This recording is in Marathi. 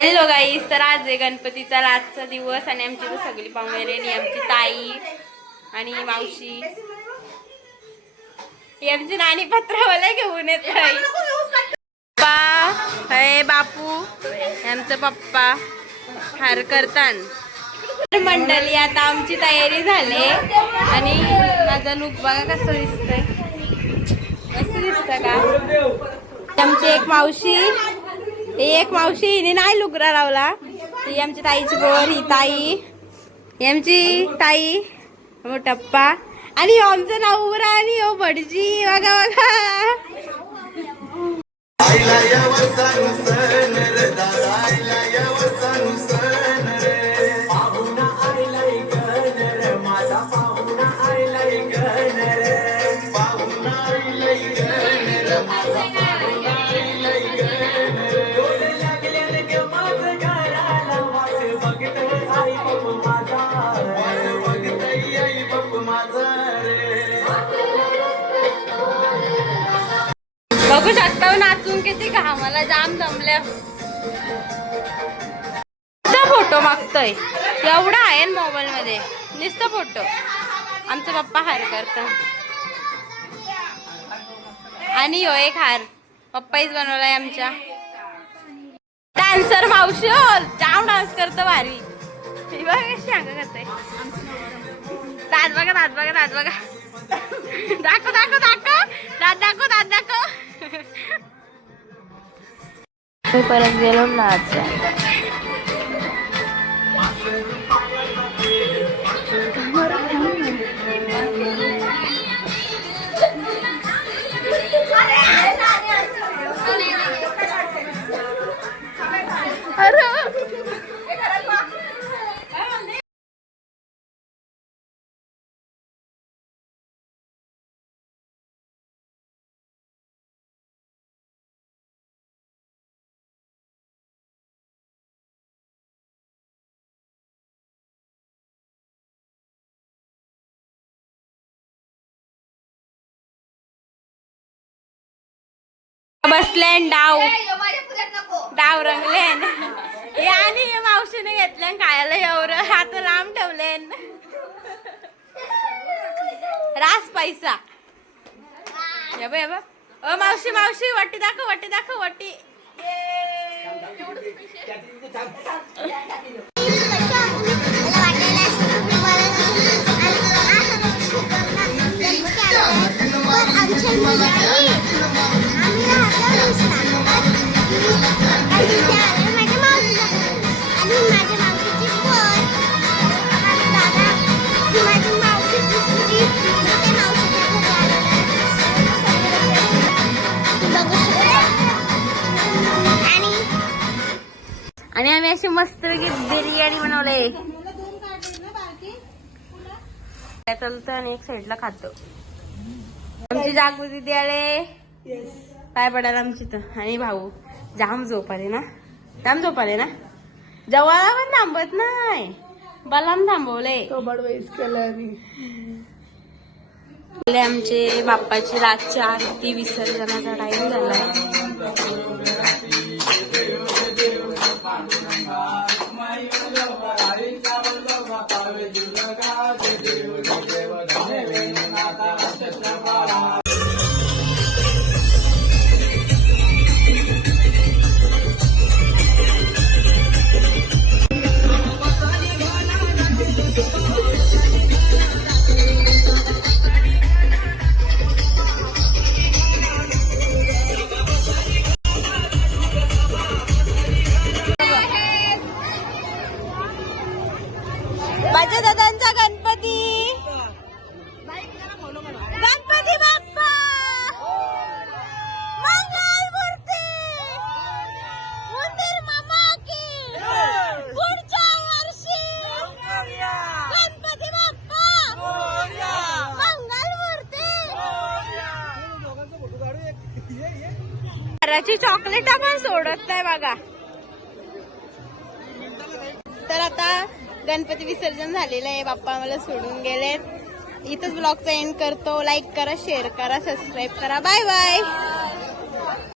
हॅलो गाईस, तर आज आहे गणपतीचा आजचा दिवस आणि आमची तर सगळी पाहुणे आली. आमची ताई आणि मावशी, ही आमची नानी पत्रावाला घेऊन येत पप्पा, हे बापू, आमचं पप्पा हार करतान मंडळी. आता आमची तयारी झाली आणि माझा लुक बघा कसं दिसतंय, कसं दिसतं का. आमची एक मावशी हिने नाही लुगरा लावला. ही आमची ताईची पोर, ही ताई, ही आमची ताई, मोठप्पा आणि आमचं नवरा आणि हो भटजी. बघा बघा बघू शकता नाचून किती का मला जाम जमल्या. फोटो मागतोय एवढा आहे मोबाईल मध्ये नुसतं फोटो. आमचा पप्पा हार करतात आणि हो एक हार पप्पाच बनवलाय आमच्या. डान्सर मावशी जाम डान्स करतो भारी. बघा कशी अंग करते. दात बघा, दात बघा, दात बघा. दाखव दाखव दाखव दात दाखव, दात दाखव. परत गेलो नाच. बसलेन डाव डाव रंगलेन आणि मावशीने घेतले खायला. एवढं हात लांब ठेवलेन. रास पैसा मावशी मावशी वट्टी दाखव, वट्टी दाखव, वट्टी. आणि आम्ही अशी मस्त बिर्याणी बनवले. चालतं आणि एक साईडला खातो. आमची जागृती द्याले काय पडायला आमची तर. आणि भाऊ जाम झोप आले ना, जाम झोप आले ना. जवळला पण थांबत नाही, बलाम थांबवले. आमचे बाप्पाची रातची आरती विसर्जनाचा टाइम झालाय. माझ्या दादांचा गणपती, गणपती बाप्पा मंगल मूर्ती, मंदिर मामा की पुढच्या वर्षी गणपती बाप्पा मंगल मूर्ती. घराची चॉकलेट पण सोडत नाही बघा. तर आता गणपती विसर्जन झालेलं आहे. बाप्पा मला सोडून गेलेत. इथंच ब्लॉगचा एंड करतो. लाईक करा, शेअर करा, सबस्क्राईब करा. Bye bye.